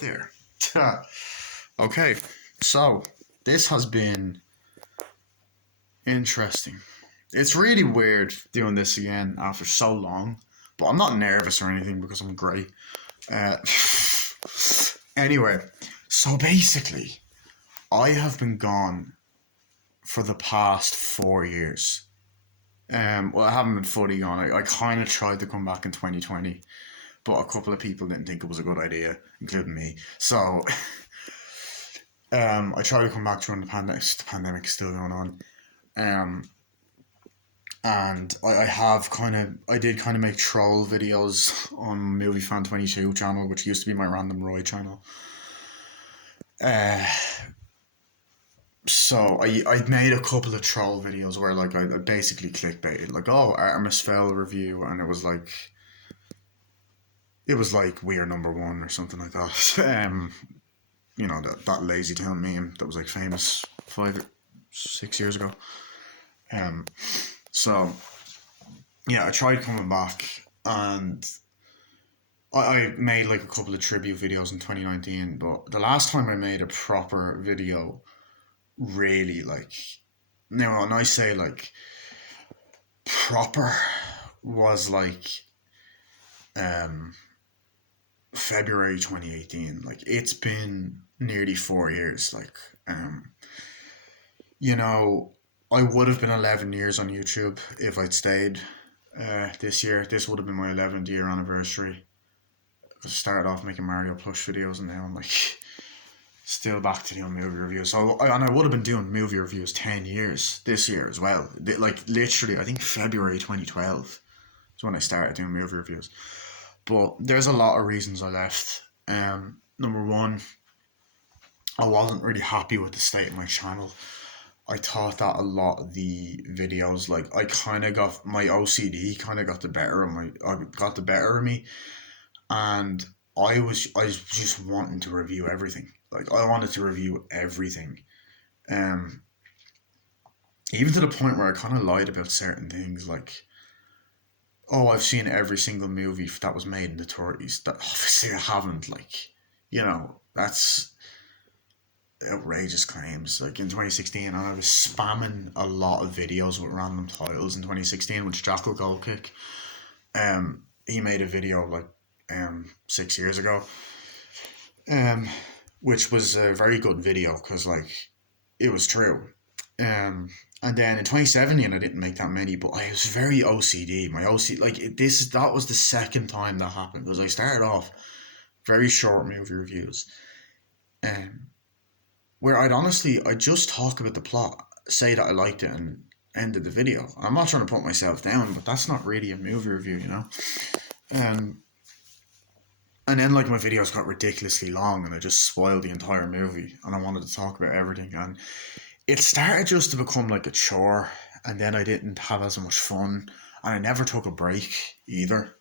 there. Okay, so this has been interesting. It's really weird doing this again after so long, but I'm not nervous or anything because I'm great. Uh, anyway, so basically, I have been gone for the past 4 years. Well, I haven't been fully gone. I kind of tried to come back in 2020, but a couple of people didn't think it was a good idea, including me. So I tried to come back during the pandemic. The pandemic's still going on. Um, and I did kind of make troll videos on Movie Fan 22 channel, which used to be my Random Roy channel. Uh, so I made a couple of troll videos where like I basically clickbaited like, oh, Artemis Fowl review, and it was like we are number one or something like that. That Lazy Town meme that was like famous 5 or 6 years ago. Um, so yeah, I tried coming back, and I made like a couple of tribute videos in 2019. But the last time I made a proper video, really like, now when I say like proper, was like um February 2018. Like it's been nearly 4 years. Like um you know, I would have been 11 years on YouTube if I'd stayed. This year, this would have been my 11th year anniversary. I started off making Mario plush videos, and now I'm like still back to doing movie reviews. And I would have been doing movie reviews 10 years this year as well. Like literally, I think February 2012 is when I started doing movie reviews. But there's a lot of reasons I left. Number one, I wasn't really happy with the state of my channel. I thought that a lot of the videos, like I kind of got my OCD, kind of got the better of me, and I was just wanting to review everything. Like I wanted to review everything, um, even to the point where I kind of lied about certain things, like, oh, I've seen every single movie that was made in the 30s. That obviously I haven't. Like, that's outrageous claims. Like in 2016, I was spamming a lot of videos with random titles in 2016, which Jackal Gold Kick. He made a video like 6 years ago, um, which was a very good video because like it was true. Um, and then in 2017, I didn't make that many, but I was very OCD. My OCD, like that was the second time that happened because I started off very short movie reviews, um, where I just talk about the plot, say that I liked it, and ended the video. I'm not trying to put myself down, but that's not really a movie review. Um, and then like my videos got ridiculously long, and I just spoiled the entire movie, and I wanted to talk about everything, and it started just to become like a chore, and then I didn't have as much fun, and I never took a break either.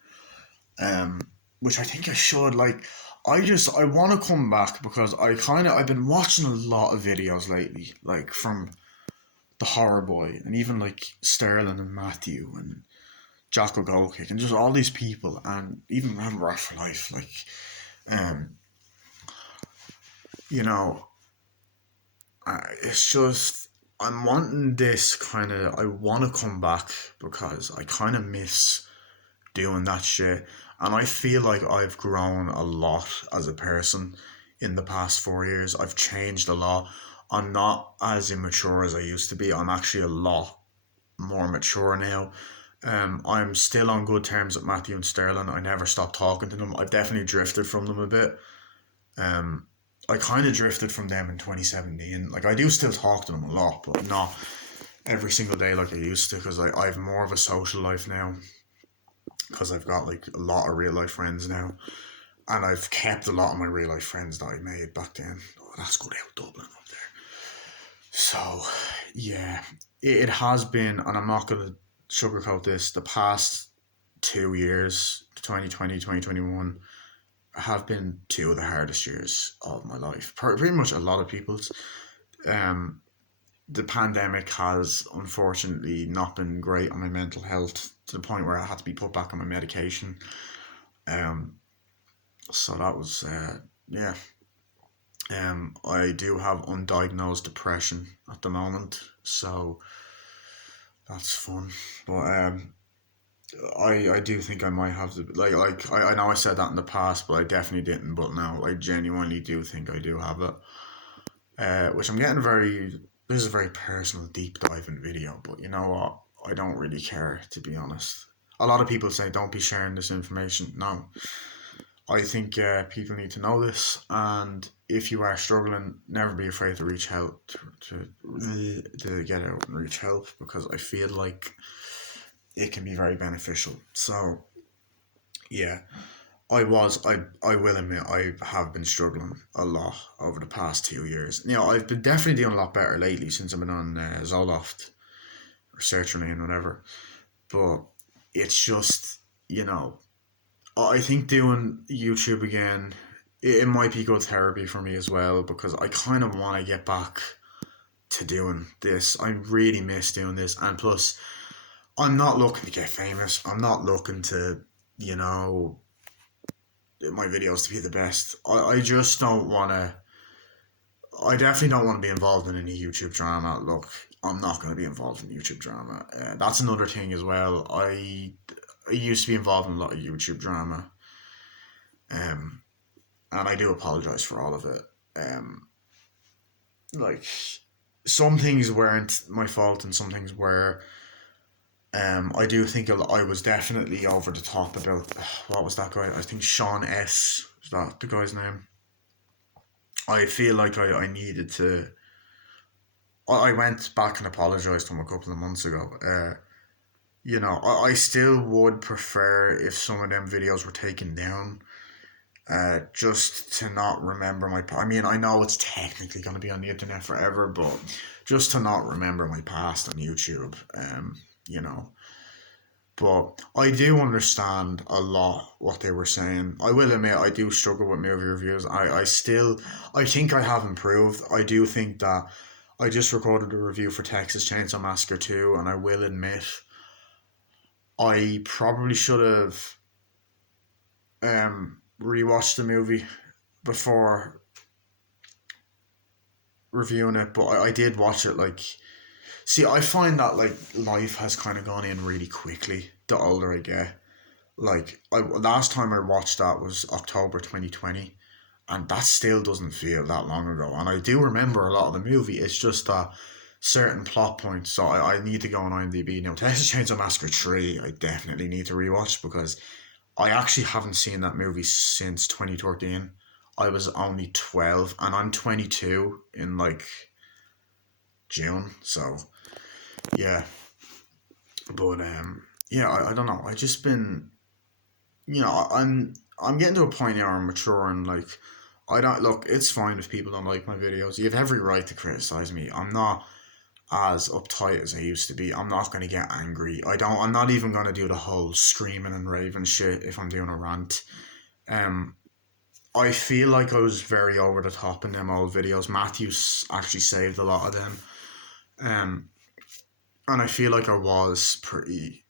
Um, which I think I should. Like, I want to come back because I've been watching a lot of videos lately, like from the Horror Boy, and even like Sterling and Matthew and Jocko Goldkick, and just all these people, and even Remember for Life. Like, um, you know, it's just I'm wanting this kind of. I want to come back because I kind of miss doing that shit. And I feel like I've grown a lot as a person in the past 4 years. I've changed a lot. I'm not as immature as I used to be. I'm actually a lot more mature now. I'm still on good terms with Matthew and Sterling. I never stopped talking to them. I've definitely drifted from them a bit. Um, I kind of drifted from them in 2017. Like I do still talk to them a lot, but not every single day like I used to because I have more of a social life now because I've got like a lot of real life friends now, and I've kept a lot of my real life friends that I made back then. Oh, that's good out Dublin up there. So yeah, it has been, and I'm not gonna sugarcoat this. The past 2 years, 2020, 2021, have been two of the hardest years of my life. Pretty much a lot of people's. Um, the pandemic has unfortunately not been great on my mental health to the point where I had to be put back on my medication. Um, so that was yeah, I do have undiagnosed depression at the moment, so that's fun. But I do think I might have to I know I said that in the past, but I definitely didn't. But now I genuinely do think I do have it. Which I'm getting very. This is a very personal, deep diving video, but you know what? I don't really care, to be honest. A lot of people say don't be sharing this information. No, I think people need to know this, and if you are struggling, never be afraid to reach help to get out and reach help, because I feel like it can be very beneficial. So yeah, I will admit I have been struggling a lot over the past 2 years. You know, I've been definitely doing a lot better lately since I've been on Zoloft or Sertraline, whatever. But it's just, you know, I think doing YouTube again, it might be good therapy for me as well, because I kind of want to get back to doing this. I really miss doing this, and plus, I'm not looking to get famous. I'm not looking to, you know, my videos to be the best. I just don't want to. I definitely don't want to be involved in any YouTube drama. Look, I'm not going to be involved in YouTube drama. That's another thing as well. I used to be involved in a lot of YouTube drama, um, and I do apologize for all of it. Um, like some things weren't my fault, and some things were. I do think I was definitely over the top about what was that guy? I think Sean S. Is that the guy's name? I feel like I needed to. I went back and apologized to him a couple of months ago. You know, I still would prefer if some of them videos were taken down. Just to not remember my. I mean, I know it's technically going to be on the internet forever, but just to not remember my past on YouTube. You know, but I do understand a lot what they were saying. I will admit I do struggle with movie reviews. I still I think I have improved. I do think that I just recorded a review for Texas Chainsaw Massacre 2, and I will admit I probably should have rewatched the movie before reviewing it, but I did watch it like. See, I find that like life has kind of gone in really quickly the older I get. Like I last time I watched that was October 2020, and that still doesn't feel that long ago. And I do remember a lot of the movie. It's just that certain plot points. So I need to go on IMDb now. Texas Chainsaw Massacre 3, I definitely need to rewatch, because I actually haven't seen that movie since 2013. I was only 12, and I'm 22 in like June. So yeah, but yeah, I don't know. I just been, you know, I'm getting to a point now where I'm mature, and like I don't look. It's fine if people don't like my videos. You have every right to criticize me. I'm not as uptight as I used to be. I'm not gonna get angry. I don't. I'm not even gonna do the whole screaming and raving shit if I'm doing a rant. Um, I feel like I was very over the top in them old videos. Matthews actually saved a lot of them. Um, and I feel like I was pretty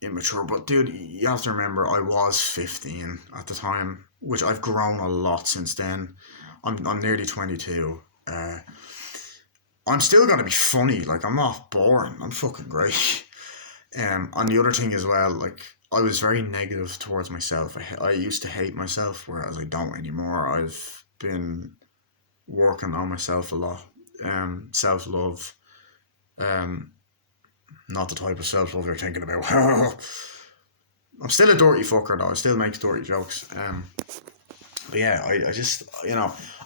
immature. But dude, you have to remember I was 15 at the time, which I've grown a lot since then. I'm nearly 22. I'm still gonna be funny. Like I'm not boring. I'm fucking great. And the other thing as well, like I was very negative towards myself. I used to hate myself, whereas I don't anymore. I've been working on myself a lot. Self love. Um, Not the type of self love you're thinking about. I'm still a dirty fucker though. I still make dirty jokes. But yeah, I just and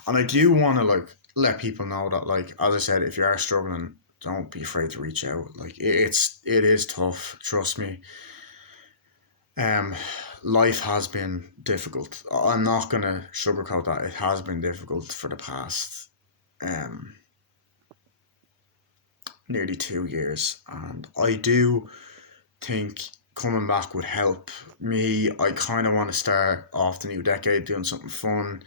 I do want to like let people know that, like, as I said, if you are struggling, don't be afraid to reach out. Like it is tough. Trust me. Um, Life has been difficult. I'm not gonna sugarcoat that. It has been difficult for the past um nearly 2 years, and I do think coming back would help me. I kind of want to start off the new decade doing something fun.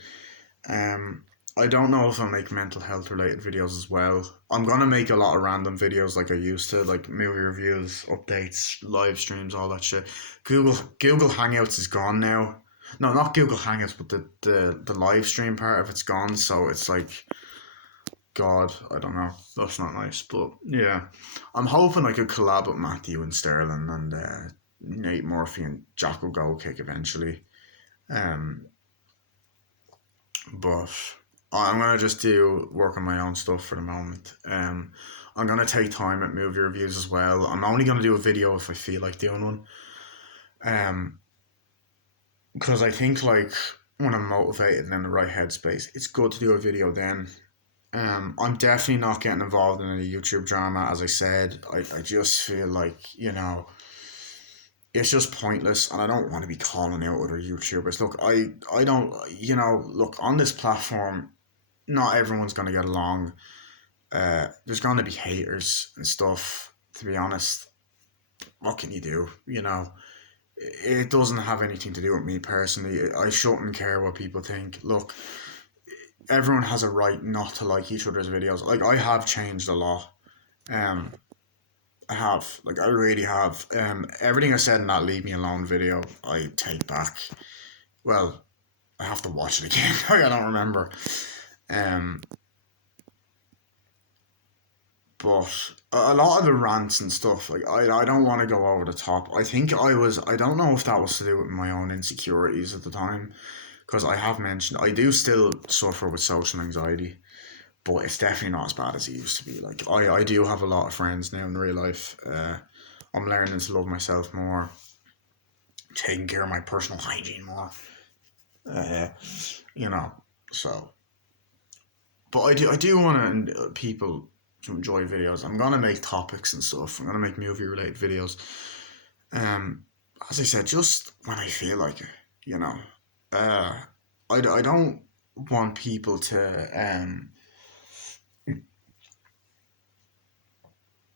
Um, I don't know if I'll make mental health related videos as well. I'm gonna make a lot of random videos like I used to, like movie reviews, updates, live streams, all that shit. Google Hangouts is gone now. no, not Google Hangouts, but the live stream part of it's gone. So it's like, God, I don't know. That's not nice. But yeah, I'm hoping I could collab with Matthew and Sterling and Nate Murphy and Jocko Gold Kick eventually. Um, but I'm gonna just do work on my own stuff for the moment. I'm gonna take time at movie reviews as well. I'm only gonna do a video if I feel like doing one. Um, because I think like when I'm motivated and in the right headspace, it's good to do a video then. I'm definitely not getting involved in any YouTube drama. As I said, I just feel like, it's just pointless, and I don't want to be calling out other YouTubers. Look, I don't, look, on this platform, not everyone's going to get along. There's going to be haters and stuff, to be honest. What can you do? It doesn't have anything to do with me personally. I shouldn't care what people think. Look, everyone has a right not to like each other's videos. Like, I have changed a lot. Um, I have. Like, I really have. Everything I said in that Leave Me Alone video, I take back. Well, I have to watch it again. I don't remember. Um, but a lot of the rants and stuff, like, I don't want to go over the top. I don't know if that was to do with my own insecurities at the time, because I have mentioned, I do still suffer with social anxiety, but it's definitely not as bad as it used to be. Like, I do have a lot of friends now in real life. I'm learning to love myself more, taking care of my personal hygiene more. Uh, you know, so. But I do want people to enjoy videos. I'm gonna make topics and stuff. I'm gonna make movie related videos. Um, as I said, just when I feel like it, you know. Uh, I don't want people to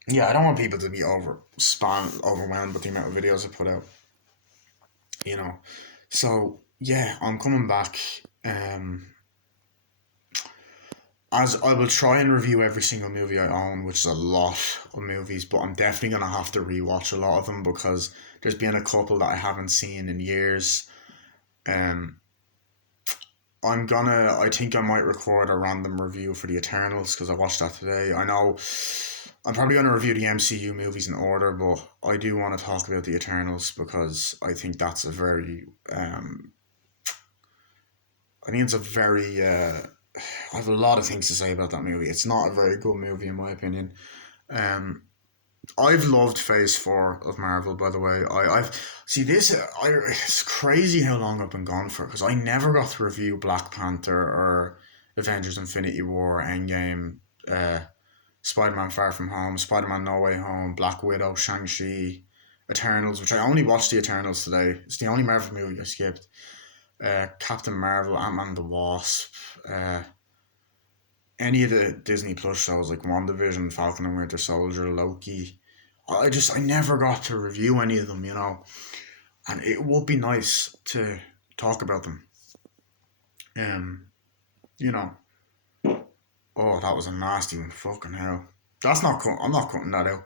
yeah, I don't want people to be overwhelmed with the amount of videos I put out. You know, so yeah, I'm coming back. As I will try and review every single movie I own, which is a lot of movies, but I'm definitely gonna have to rewatch a lot of them because there's been a couple that I haven't seen in years. Um, I think I might record a random review for the Eternals because I watched that today. I know I'm probably gonna review the MCU movies in order, but I do want to talk about the Eternals because I think it's a very I have a lot of things to say about that movie. It's not a very good movie in my opinion. Um, I've loved Phase 4 of Marvel, by the way. I've see this. It's crazy how long I've been gone for because I never got to review Black Panther or Avengers: Infinity War, Endgame, uh, Spider Man Far From Home, Spider Man No Way Home, Black Widow, Shang Chi, Eternals, which I only watched the Eternals today. It's the only Marvel movie I skipped. Captain Marvel, Ant Man the Wasp, uh, any of the Disney Plus shows like WandaVision, Falcon and Winter Soldier, Loki. I never got to review any of them, and it would be nice to talk about them. Um, you know, oh, that was a nasty one, fucking hell. That's not cut. I'm not cutting that out.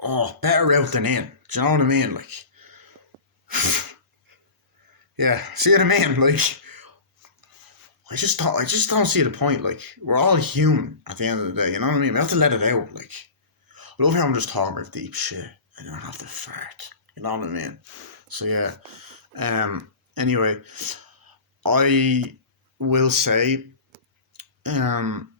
Oh, better out than in. Do you know what I mean? Like, yeah, see what I mean? Like, I just don't see the point. Like, we're all human at the end of the day. You know what I mean? We have to let it out. Like, I love how I'm just talking about deep shit and you don't have to fart. You know what I mean? So yeah. Anyway, I will say, um,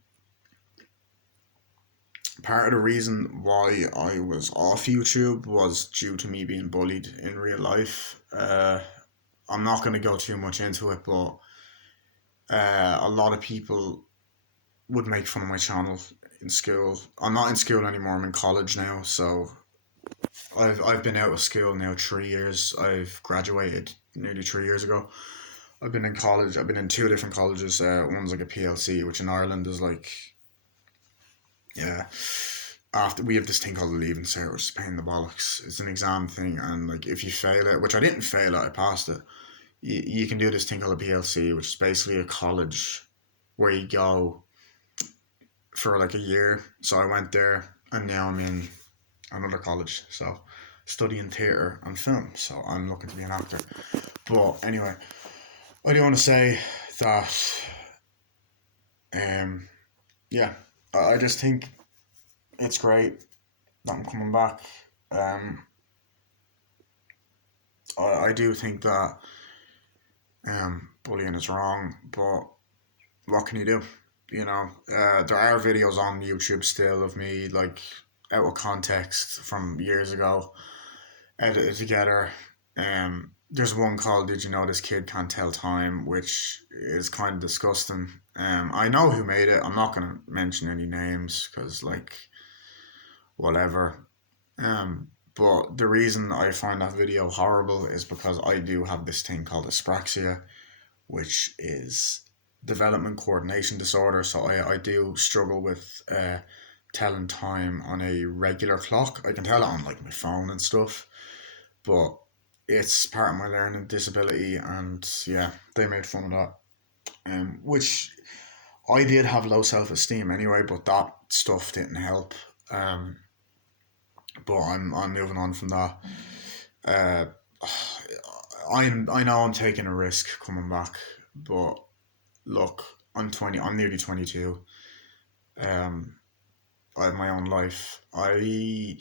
part of the reason why I was off YouTube was due to me being bullied in real life. I'm not going to go too much into it, but a lot of people would make fun of my channel in school. I'm not in school anymore. I'm in college now, so I've been out of school now 3 years. I've graduated nearly 3 years ago. I've been in college. I've been in two different colleges. One's like a PLC, which in Ireland is like, yeah. After we have this thing called a leaving cert, which is a pain in the bollocks. It's an exam thing, and like if you fail it, which I didn't fail it, I passed it. You can do this thing called a PLC, which is basically a college where you go for like a year. So I went there, and now I'm in another college. So studying theatre and film, so I'm looking to be an actor. But anyway, I do want to say that, um, yeah, I just think it's great that I'm coming back. Um, I do think that bullying is wrong, but what can you do? You know, there are videos on YouTube still of me like out of context from years ago, edited together. There's one called "Did You Know This Kid Can't Tell Time," which is kind of disgusting. I know who made it. I'm not gonna mention any names because like whatever. But the reason I find that video horrible is because I do have this thing called dyspraxia, which is development coordination disorder. So I do struggle with telling time on a regular clock. I can tell it on like my phone and stuff, but it's part of my learning disability, and yeah, they made fun of that. Which I did have low self esteem anyway, but that stuff didn't help. Um, but I'm moving on from that. Uh, I know I'm taking a risk coming back, but look, I'm 20. I'm nearly 22. Um, I have my own life. I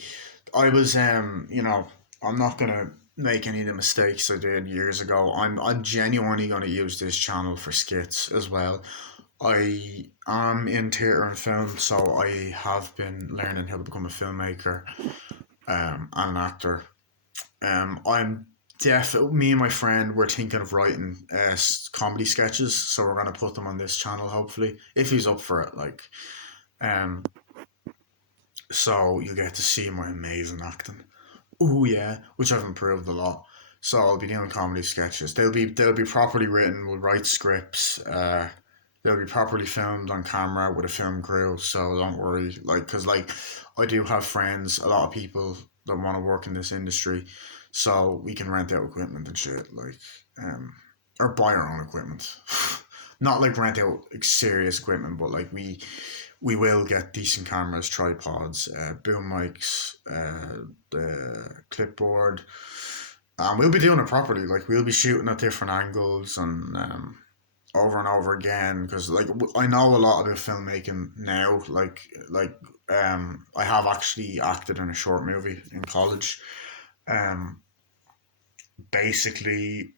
was I'm not gonna make any of the mistakes I did years ago. I'm genuinely gonna use this channel for skits as well. I am in theatre and film, so I have been learning how to become a filmmaker, and an actor. I'm me and my friend were thinking of writing comedy sketches, so we're gonna put them on this channel hopefully if he's up for it. Like, um, so you get to see my amazing acting. Oh yeah, which I've improved a lot. So I'll be doing comedy sketches. They'll be properly written. We'll write scripts. They'll be properly filmed on camera with a film crew. So don't worry. Like, cause like I do have friends, a lot of people that want to work in this industry, so we can rent out equipment and shit. Like, or buy our own equipment. Not like rent out like, serious equipment, but like we will get decent cameras, tripods, boom mics, the clipboard, and we'll be doing it properly. Like we'll be shooting at different angles and over again because like I know a lot about filmmaking now. I have actually acted in a short movie in college. Um, basically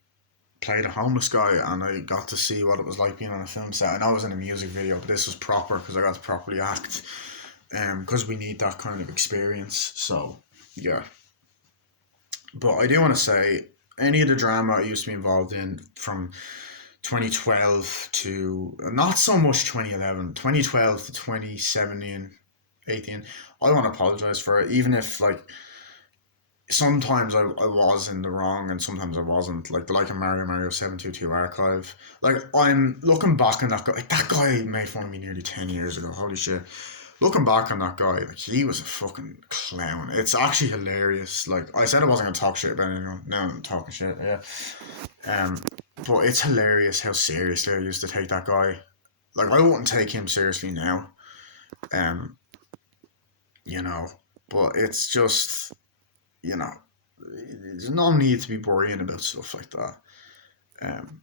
played a homeless guy, and I got to see what it was like being on a film set. I know I was in a music video, but this was proper because I got to properly act. Because we need that kind of experience. So yeah, but I do want to say any of the drama I used to be involved in from 2012 to not so much 2011, 2012 to 2017, 18. I want to apologize for it, even if like sometimes I was in the wrong and sometimes I wasn't. Like a Mario 722 archive. Like I'm looking back on that guy. Like, that guy made fun of me nearly 10 years ago. Holy shit! Looking back on that guy, like he was a fucking clown. It's actually hilarious. Like I said, I wasn't gonna talk shit about anyone. Now I'm talking shit. Yeah. Um, but it's hilarious how seriously I used to take that guy. Like I wouldn't take him seriously now. Um, you know, but it's just you know, there's no need to be worrying about stuff like that. Um,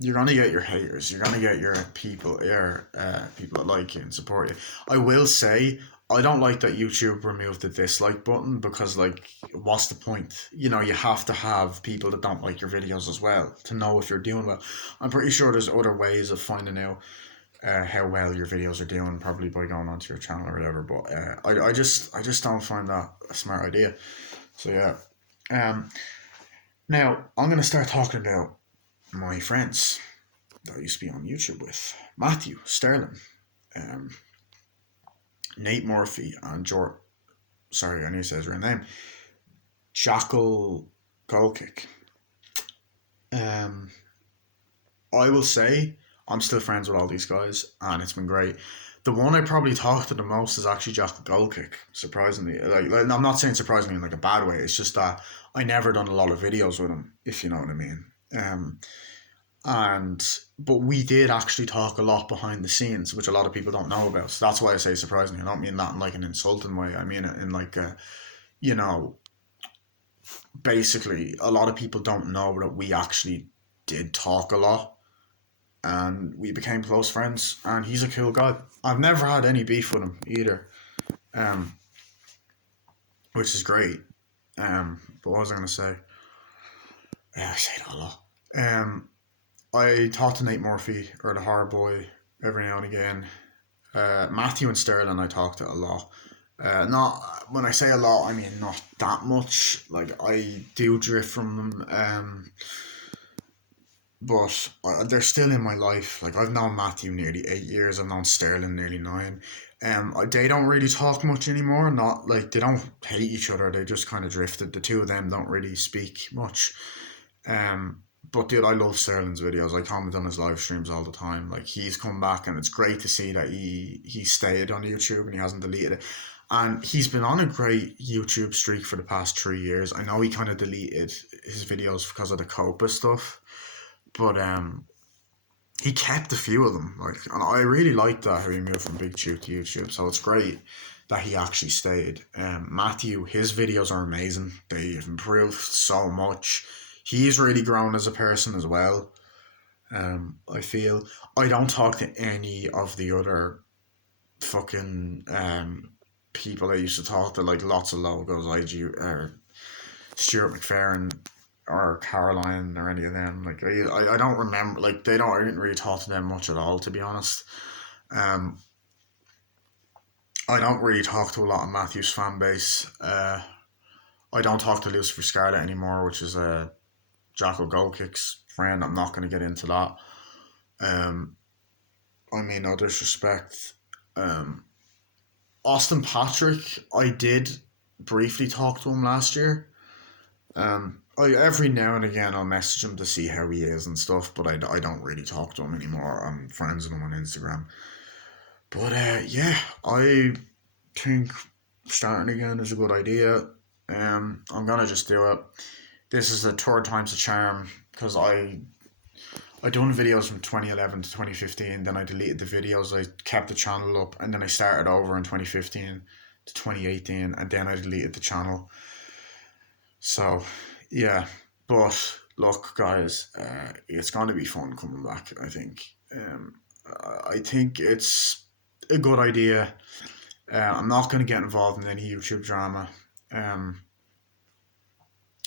you're gonna get your haters. You're gonna get your people that like you and support you. I will say I don't like that YouTube removed the dislike button because like, what's the point? You know, you have to have people that don't like your videos as well to know if you're doing well. I'm pretty sure there's other ways of finding out how well your videos are doing, probably by going onto your channel or whatever. But I just don't find that a smart idea. So yeah. Um, Now I'm gonna start talking about my friends that I used to be on YouTube with: Matthew Sterling, um, Nate Murphy, and George. Sorry, I need to say his real name. Jackal Goalkick. Um, I will say I'm still friends with all these guys, and it's been great. The one I probably talked to the most is actually Jackal Goalkick. Surprisingly, like I'm not saying surprisingly in like a bad way. It's just that I never done a lot of videos with him, if you know what I mean. Um, and but we did actually talk a lot behind the scenes, which a lot of people don't know about. So that's why I say surprisingly. I don't mean that in like an insulting way. I mean it in like a, you know, basically, a lot of people don't know that we actually did talk a lot, and we became close friends. And he's a cool guy. I've never had any beef with him either, um, which is great. But what was I gonna say? Yeah, I say that a lot. I talk to Nate Murphy or the Horror Boy every now and again. Matthew and Sterling, I talk to a lot. Not when I say a lot, I mean not that much. Like I do drift from them, but they're still in my life. Like I've known Matthew nearly 8 years. I've known Sterling nearly 9. They don't really talk much anymore. Not like they don't hate each other. They just kind of drifted. The two of them don't really speak much. Um, but dude, I love Sterling's videos. I comment on his live streams all the time. Like he's come back, and it's great to see that he stayed on YouTube and he hasn't deleted it. And he's been on a great YouTube streak for the past 3 years. I know he kind of deleted his videos because of the Copa stuff, but he kept a few of them. Like, and I really like that how he moved from BigTube to YouTube. So it's great that he actually stayed. Matthew, his videos are amazing. They've improved so much. He's really grown as a person as well. I feel I don't talk to any of the other fucking people I used to talk to, like lots of logos, IG or Stuart McFerrin or Caroline or any of them. Like I don't remember. Like they don't. I didn't really talk to them much at all, to be honest. Um, I don't really talk to a lot of Matthew's fan base. I don't talk to Lucifer Scarlet anymore, which is Jackal Goldkick's friend. I'm not going to get into that. Um, I mean, no disrespect. Um, Austin Patrick, I did briefly talk to him last year. Every now and again I'll message him to see how he is and stuff, but I don't really talk to him anymore. I'm friends with him on Instagram. But yeah, I think starting again is a good idea. I'm gonna just do it. This is the third time's a charm because I done videos from 2011 to 2015. Then I deleted the videos. I kept the channel up, and then I started over in 2015 to 2018, and then I deleted the channel. So yeah, but look, guys, it's going to be fun coming back. I think. I think it's a good idea. I'm not going to get involved in any YouTube drama. Um,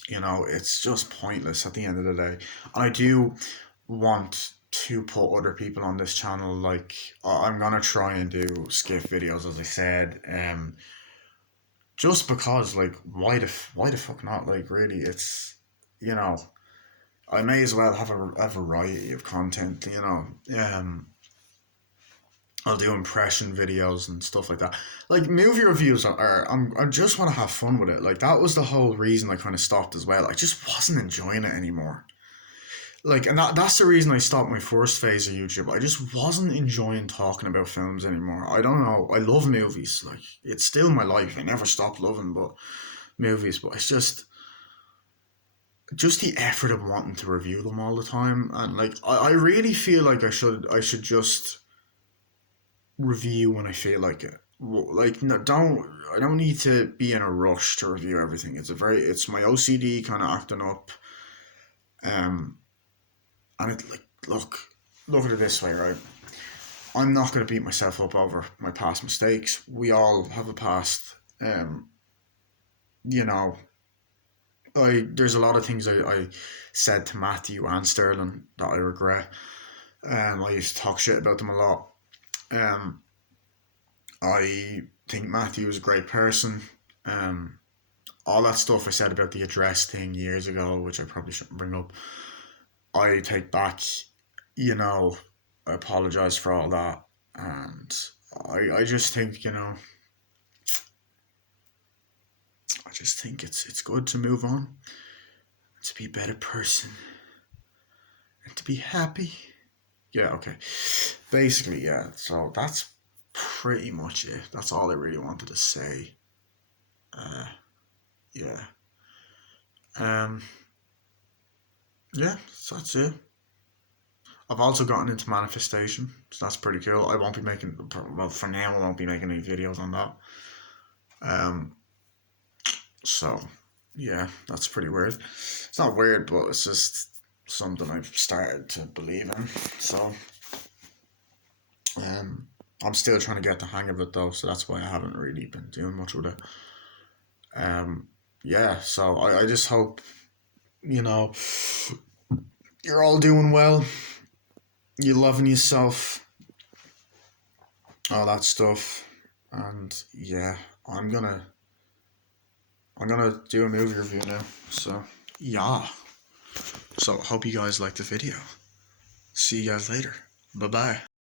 it's just pointless at the end of the day. And I do want to put other people on this channel. Like I'm gonna try and do skiff videos, as I said. Just because, like, why the fuck not? Like, really, it's you know, I may as well have a variety of content. I'll do impression videos and stuff like that. Like movie reviews I just want to have fun with it. Like that was the whole reason I kind of stopped as well. I just wasn't enjoying it anymore. Like, and that's the reason I stopped my first phase of YouTube. I just wasn't enjoying talking about films anymore. I don't know. I love movies. Like it's still my life. I never stopped loving movies, but it's just the effort of wanting to review them all the time. And like I really feel like I should just review when I feel like it. Like no, I don't need to be in a rush to review everything. It's my OCD kind of acting up. Um, and it like look at it this way, right? I'm not gonna beat myself up over my past mistakes. We all have a past. You know, there's a lot of things I said to Matthew and Sterling that I regret. I used to talk shit about them a lot. Um, I think Matthew is a great person. Um, all that stuff I said about the address thing years ago, which I probably shouldn't bring up, I take back. You know, I apologize for all that, and I just think I just think it's good to move on, to be a better person, and to be happy. Yeah, okay. Basically, yeah. So that's pretty much it. That's all I really wanted to say. Uh, yeah. Um, yeah, so that's it. I've also gotten into manifestation, so that's pretty cool. I won't be making, well, for now, I won't be making any videos on that. Um, so yeah, that's pretty weird. It's not weird, but it's just something I've started to believe in. So, um, I'm still trying to get the hang of it though, so that's why I haven't really been doing much with it. Um, yeah, so I just hope, you know, you're all doing well, you're loving yourself, all that stuff. And yeah, I'm gonna I'm gonna do a movie review now. So yeah. So hope you guys liked the video. See you guys later. Bye bye.